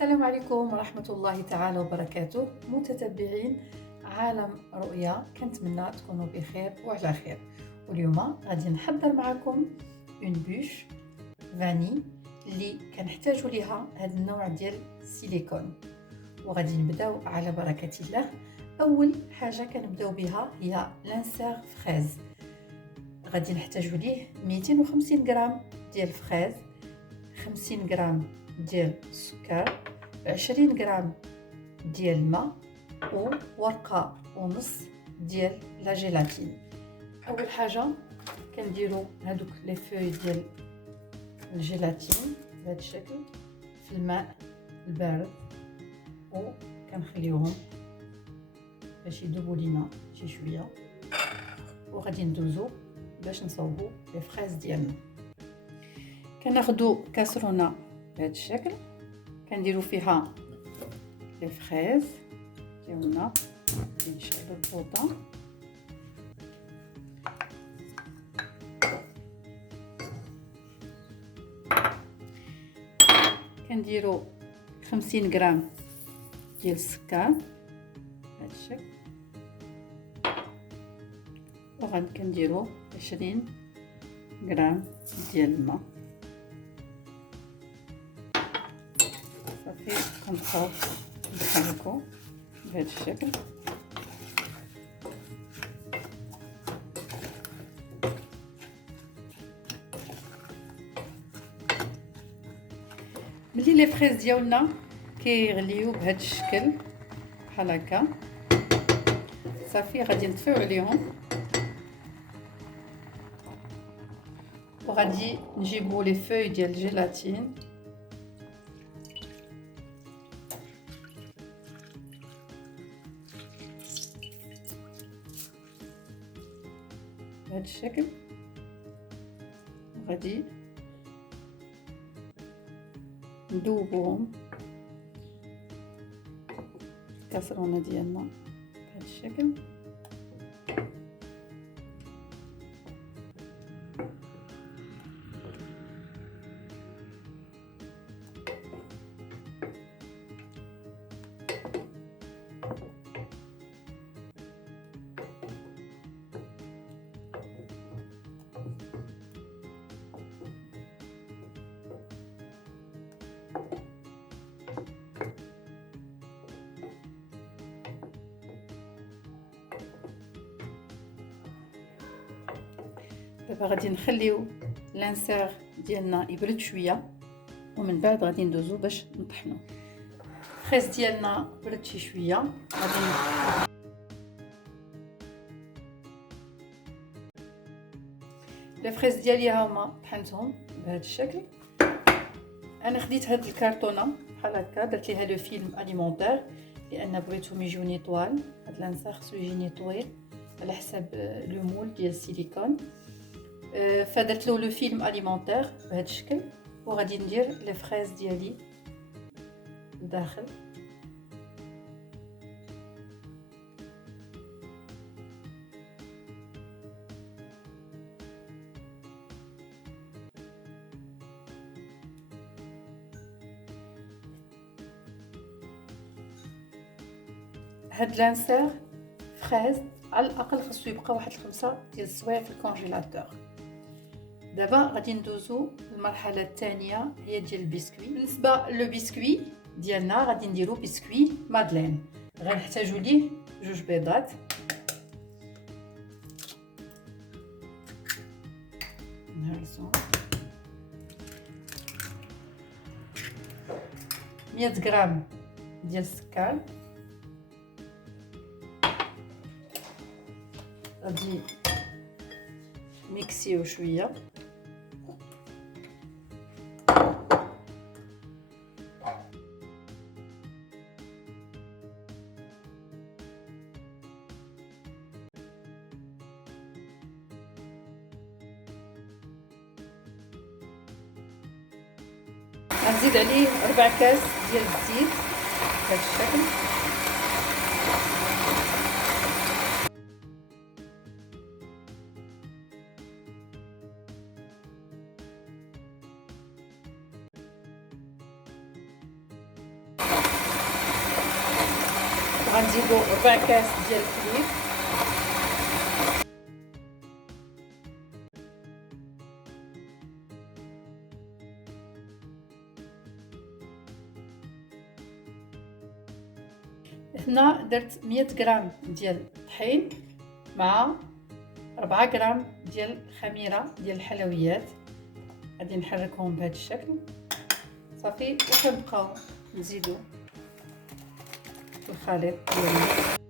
السلام عليكم ورحمة الله تعالى وبركاته. متتبعين عالم رؤيا، كنتمنى تكونوا بخير وعلى خير. واليوم غادي نحضر معكم اون بوش فاني اللي كنحتاجوا ليها هذا النوع ديال السيليكون، وغادي نبداو على بركة الله. اول حاجه كنبداو بها هي لانسير فريز. غادي نحتاجوا ليه 250 غرام ديال الفريز، 50 غرام ديال السكر، 20 غرام ديال الماء، وورقه ونص ديال لا جيلاتين. اول حاجه كنديروا هذوك لي فوي ديال الجيلاتين بهذا الشكل في الماء البارد، وكنخليوهم باش يذوبوا لينا شي شويه، وغادي ندوزو باش نصاوبوا لي فريز ديالنا. كناخذوا كاسرونه بهذا الشكل، كنديروا فيها لي فريز ديالنا، نشعلوا البوطه، كنديروا 50 غرام ديال السكر بهذا الشكل، وغادي كنديروا 20 غرام ديال الماء. صافي كنبقاو نحركو بهذا الشكل. ملي لي فريز ديالنا كيغليو بهذا الشكل بحال هكا، صافي غادي نطفيو عليهم، وغادي نجيبو لي فوي ديال الجيلاتين بهذا الشكل، وغادي ندوبوهم الكاسرونه ديالنا بهذا الشكل. دابا غادي نخليو لانسير ديالنا يبرد شويه، ومن بعد غادي ندوزو باش نطحنو. الفريز ديالنا برد شي شويه، غادي لي فريز ديالي هما طحنتهم بهذا الشكل. انا خديت هاد الكرتونه بحال هكا، درت ليها لو فيلم اليمونتير لان بغيتهم يجيو نيطوال. هاد لانسير خصو يجي نيطويل على حساب لو مول ديال السيليكون، فدرت له لو فيلم اليمونتير بهذا الشكل، وغادي ندير لي فريز ديالي لداخل. هاد لانسير فريز على الاقل خصو يبقى واحد 5 ديال السوايع في الكونجيلاتور. دابا غادي ندوزو للمرحله الثانيه هي ديال البسكوي. بالنسبه للبسكوي ديالنا غادي نديرو بسكوي مادلين، غنحتاجو ليه 2 بيضات، نهرسو 100 غرام ديال السكر، غادي ميكسيو شويه، غنزيد عليه 4 كاس ديال الزيت بهذا الشكل. غنزيدو 4 كاس ديال الحليب. هنا درت 100 غرام ديال الطحين مع 4 غرام ديال الخميره ديال الحلويات. غادي نحركهم بهذا الشكل صافي، وكنبقاو نزيدو في الخليط ديالنا.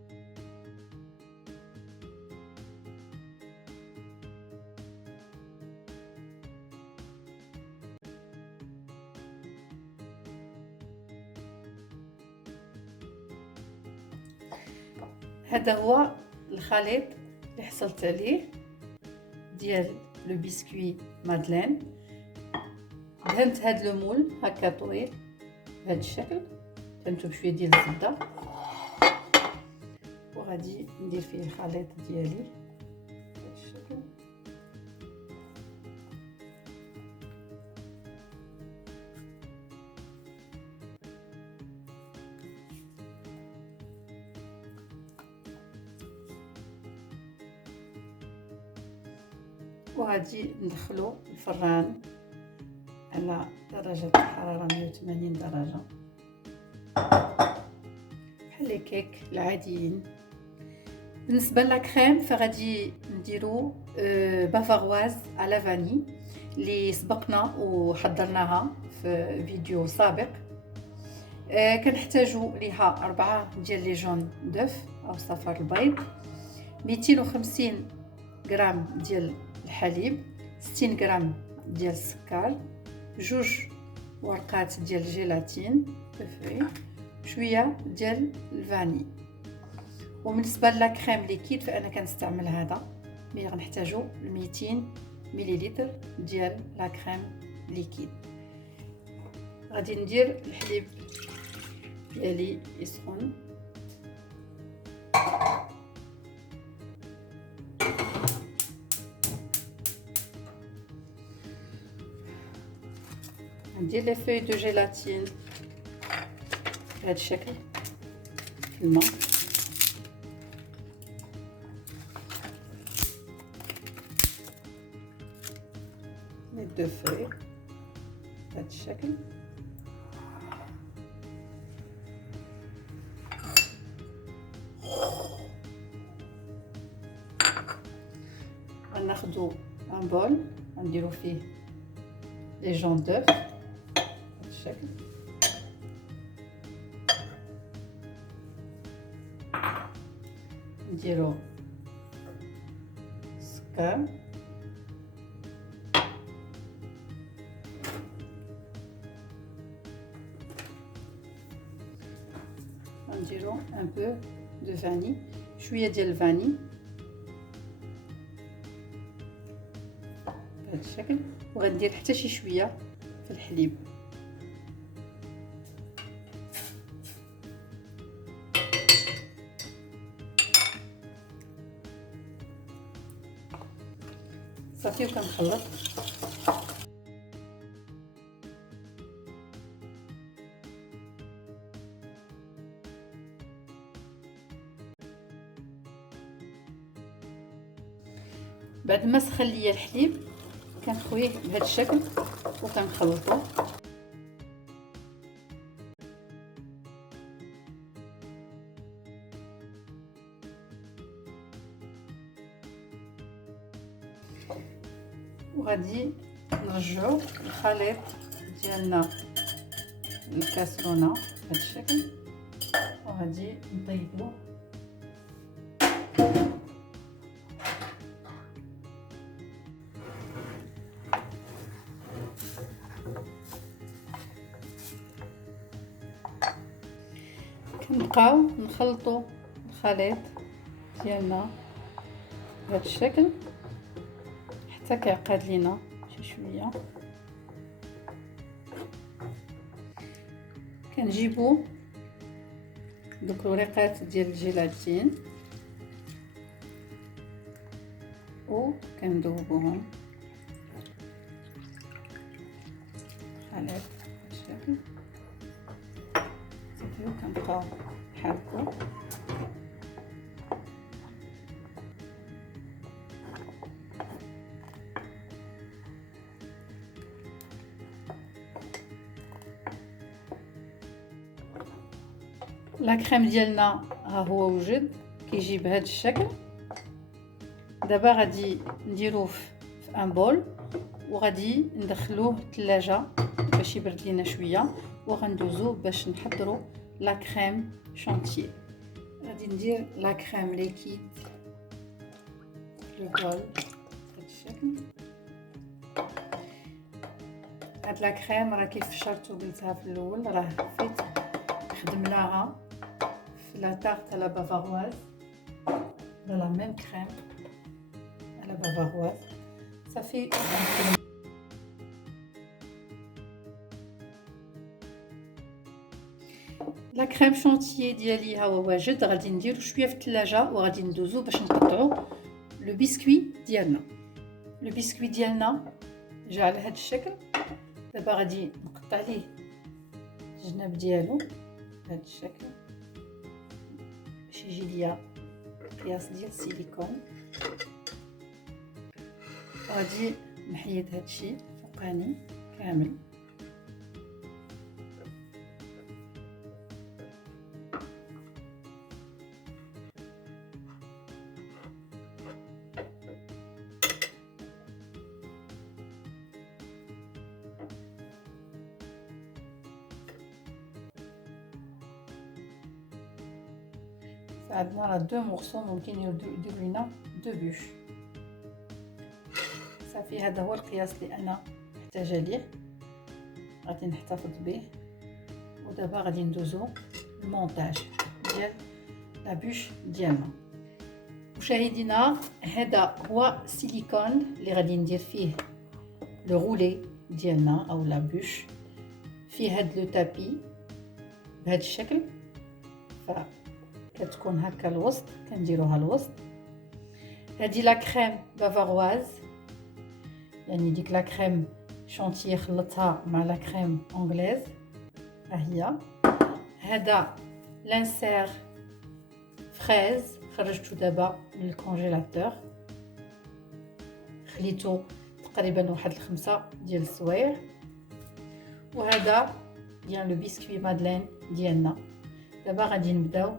هذا هو الخليط اللي حصلت عليه ديال لو بسكوي مادلين. دهنت هاد لو مول هكا طويل بهذا الشكل، دهنتو بشويه ديال الزبده، وغادي ندير فيه الخليط ديالي بهذا الشكل. وغادي ندخلو الفران على درجة الحرارة 180 درجة بحال لي كيك العاديين. بالنسبة للكريم فغادي نديرو بافاغواز على فاني اللي سبقنا وحضرناها في فيديو سابق. كنحتاجو ليها 4 ديال لي جون دوف او صفار البيض، 250 غرام ديال الحليب، 60 غرام ديال السكر، 2 ورقات ديال الجيلاتين بفري، شويه ديال الفاني. وبالنسبه للكريم ليكيد فانا كنستعمل هذا، مي غنحتاجو 200 مليلتر ديال لا كريم ليكيد. غادي ندير الحليب ديالي يسخن، ندير لي فوي دو جيلاتين بهذا الشكل في الماء، لي دو فوي بهذا الشكل. غناخدو ان بول غنديرو فيه لي جون دوف بهذا الشكل، نديرو السكر، غنديرو ان بو دو فاني، شويه ديال الفاني بهذا الشكل، وغندير حتى شي شويه في الحليب. صافي وكنخلط. بعد ما سخن ليا الحليب كنخويه بهذا الشكل وكنخلطو. وغادي نرجعو الخليط ديالنا للكاسرونه بهذا الشكل، وغادي نطيبو كنبقاو نخلطو الخليط ديالنا بهذا الشكل حتى كيعقد لينا شي شويه. كنجيبو دوك الوريقات ديال الجيلاتين و كندوبوهم خليط بالشكل صافي، وكنبقاو نحركو لا كريم ديالنا ها هو وجد كيجي بهذا الشكل. دابا غادي نديروه في ان بول وغادي ندخلوه الثلاجه باش يبرد لينا شويه، وغندوزو باش نحضروا لا كريم شانتيي. غادي ندير لا كريم ليكيد لو بول بهذا الشكل. هاد لا كريم راه كيف شرطو قلتها في الاول، راه فيت خدمناها في لا تارت على بافارواز، لا ميم كريم على بافارواز صافي. لا كريم شونتيي ديالي ها هو واجد، غادي نديرو شويه في الثلاجه وغادي ندوزو باش نقطعو لو بسكوي ديالنا. لو بسكوي ديالنا جا على هذا الشكل. دابا غادي نقطع ليه الجناب ديالو بهذا الشكل باش يجي ليا قياس ديال السيليكون. غادي نحيد هذا الشيء فوقاني كامل. عندنا راه دو مورسو ممكن يديروا لينا دو بوش. صافي هذا هو القياس اللي انا محتاجه ليه، غادي نحتفظ به. ودابا غادي ندوزو المونتاج ديال لا بوش ديالنا. مشاهدينا هذا هو سيليكون اللي غادي ندير فيه لو رولي ديالنا او لا بوش، فيه هاد لو تابي بهذا الشكل. كتكون هكا الوسط كنديروها الوسط. هذه لا كريم بافارواز، يعني ديك لا كريم شونتيي خلطتها مع لا كريم انجليز ها هي. هذا لانسير فريز خرجته دابا من الكونجيلاتور، خليته تقريبا واحد 5 ديال السوايع. وهذا ديال لو بسكوي مادلين ديالنا. دابا غادي نبداو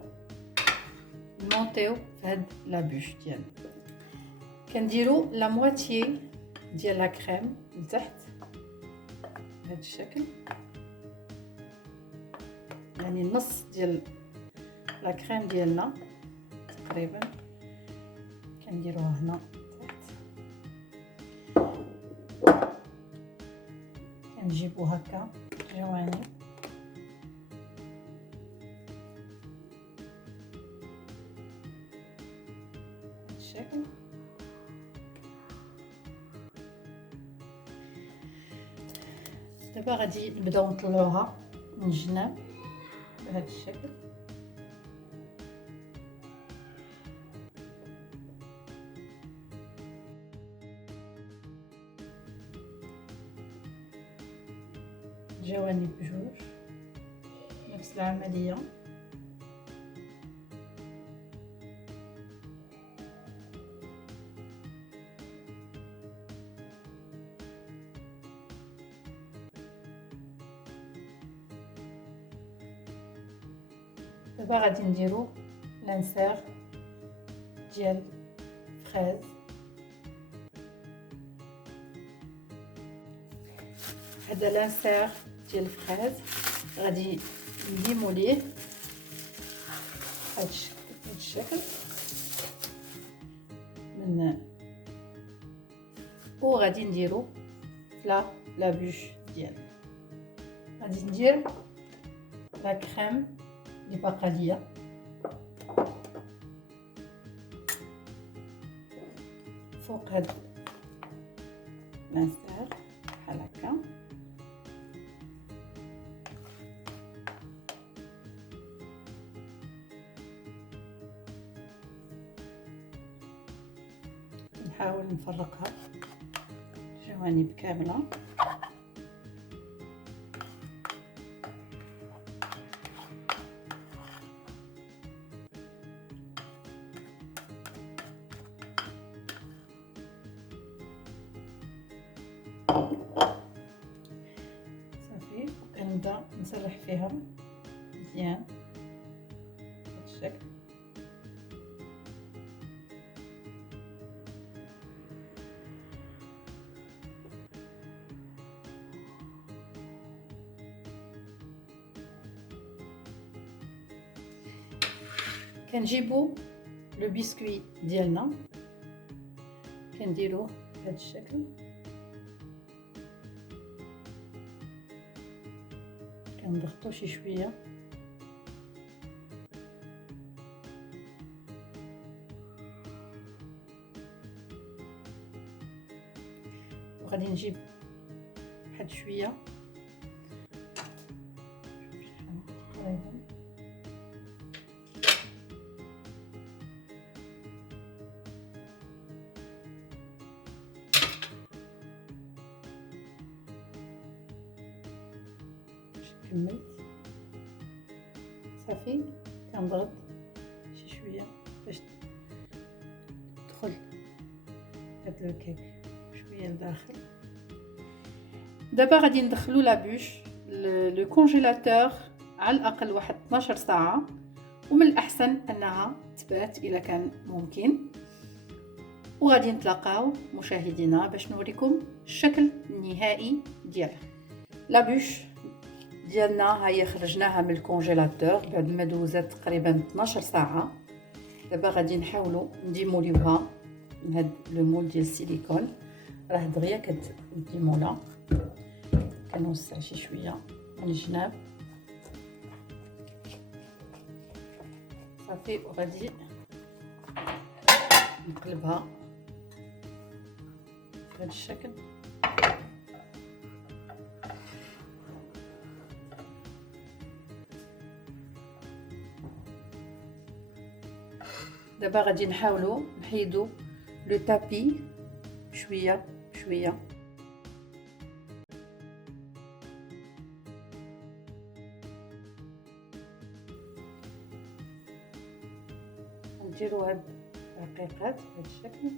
نمونطيو في هاد لا بوش ديالنا. كنديرو لا مواتيي ديال لا كريم لتحت بهذا الشكل، يعني النص ديال لا كريم ديالنا تقريبا كنديروها هنا تحت. كنجيبو هكا جوانب الشكل. دابا غادي نبداو نطلعوها من الجناب بهذا الشكل. جوانب بجوج نفس العمليه. دابا غادي نديرو لانسير ديال فريز. هذا لانسير ديال فريز غادي نليمو ليه بهذا الشكل من، وغادي نديرو في لا بوش ديالنا. غادي ندير لا كريم اللي باقا ليا فوق هاد لانسير بحال هكا. نحاول نفرقها جوانب كامله. صافي كنبدا نسرح فيها مزيان الشكل. كنجيبو لو بسكوي ديالنا كنديروه بهذا الشكل، كنضغطو شي شويه وغادي نجيب واحد شويه تقريبا كملت صافي. كنضغط شي شويه باش تدخل هاد الكيك شويه لداخل. دابا غادي ندخلو لابوش لو كونجيلاتور على الاقل واحد 12 ساعه، ومن الاحسن انها تبات اذا كان ممكن. وغادي نتلاقاو مشاهدينا باش نوريكم الشكل النهائي ديالها. لابوش ديالنا هي خرجناها من الكونجيلاتور بعد ما دوزات تقريبا 12 ساعه. دابا غادي نحاولوا نديموليوها من هاد لو مول ديال السيليكون، راه دغيا كتديمولا. كنوسع شي شويه من الجناب صافي، وغادي نقلبها بهذا الشكل. دابا غادي نحاولوا نحيدوا لو تابي شويه شويه. نديروا هاد الرقيقات بهذا الشكل.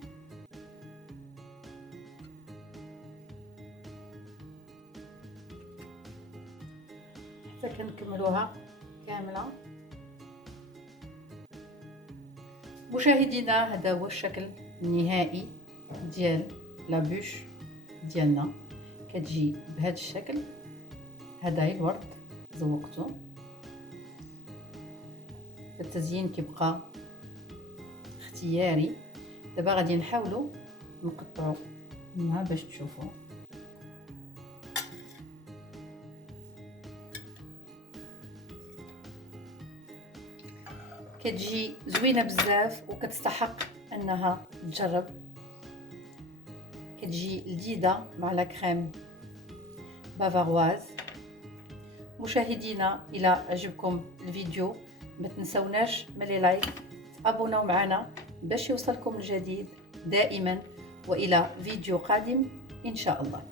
حتى كنكملوها كامله. مشاهدينا هذا هو الشكل النهائي ديال لابوش ديالنا. كتجي بهذا الشكل. هذا الورد زوقته، التزيين كيبقى اختياري. دابا غادي نحاولوا نقطعوا منها باش تشوفوا. كتجي زوينه بزاف وكتستحق انها تجرب. كتجي لذيذه مع لا كريم بافارواز. مشاهدينا الى عجبكم الفيديو ما تنسوناش من لي لايك، تابوناو معنا باش يوصلكم الجديد دائما، والى فيديو قادم ان شاء الله.